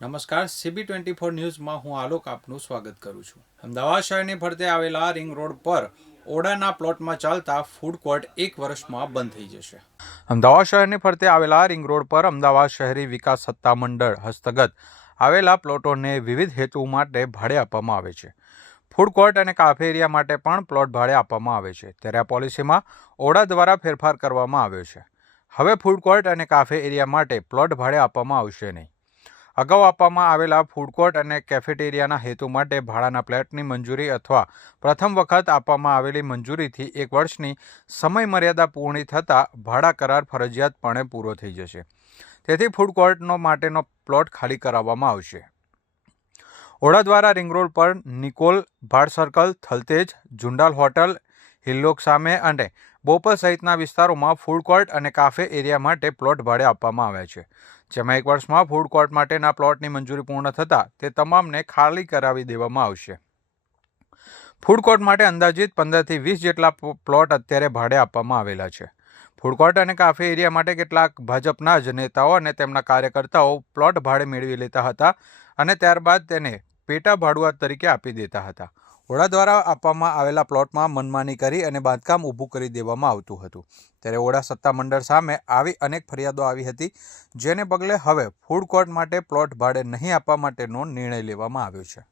નમસ્કાર, CB twenty four ન્યૂઝમાં હું આલોક આપનું સ્વાગત કરું છું. અમદાવાદ શહેરની ફરતે આવેલા રિંગ રોડ પર ઓડાના પ્લોટમાં ચાલતા ફૂડ કોર્ટ એક વર્ષમાં બંધ થઈ જશે. અમદાવાદ શહેરની ફરતે આવેલા રિંગ રોડ પર અમદાવાદ શહેરી વિકાસ સત્તામંડળ હસ્તગત આવેલા પ્લોટોને વિવિધ હેતુ માટે ભાડે આપવામાં આવે છે. ફૂડ કોર્ટ અને કાફે એરિયા માટે પણ પ્લોટ ભાડે આપવામાં આવે છે. ત્યારે આ પોલિસીમાં ઓડા દ્વારા ફેરફાર કરવામાં આવ્યો છે. હવે ફૂડ કોર્ટ અને કાફે એરિયા માટે પ્લોટ ભાડે આપવામાં આવશે નહીં. અગાઉ આપવામાં આવેલા ફૂડ કોર્ટ અને કેફેટેરિયાના હેતુ માટે ભાડાના ફ્લેટની મંજૂરી અથવા પ્રથમ વખત આપવામાં આવેલી મંજૂરીથી એક વર્ષની સમય મર્યાદા પૂર્ણ થતાં ભાડા કરાર ફરજિયાતપણે પૂરો થઈ જશે. તેથી ફૂડ કોર્ટનો માટેનો પ્લોટ ખાલી કરાવવામાં આવશે. ઓડા દ્વારા રિંગ રોડ પર નિકોલ ભાડ circle Thaltej, Jundal hotel, Hillock સામે અને બોપલ સહિતના વિસ્તારોમાં ફૂડ કોર્ટ અને કાફે એરિયા માટે પ્લોટ ભાડે આપવામાં આવ્યા છે. જેમાં એક વર્ષમાં ફૂડ કોર્ટ માટેના પ્લોટની મંજૂરી પૂર્ણ થતાં તે તમામને ખાલી કરાવી દેવામાં આવશે. ફૂડ કોર્ટ માટે અંદાજિત પંદરથી વીસ જેટલા પ્લોટ અત્યારે ભાડે આપવામાં આવેલા છે. ફૂડ કોર્ટ અને કાફે એરિયા માટે કેટલાક ભાજપના જ નેતાઓ અને તેમના કાર્યકર્તાઓ પ્લોટ ભાડે મેળવી લેતા હતા અને ત્યારબાદ તેને પેટા ભાડુઆત તરીકે આપી દેતા હતા. ઓડા દ્વારા આપવામાં આવેલા પ્લોટમાં મનમાની કરી અને બાંધકામ ઊભું કરી દેવામાં આવતું હતું. ત્યારે ઓળા સત્તામંડળ સામે આવી અનેક ફરિયાદો આવી હતી, જેને પગલે હવે ફૂડ કોર્ટ માટે પ્લોટ ભાડે નહીં આપવા માટેનો નિર્ણય લેવામાં આવ્યો છે.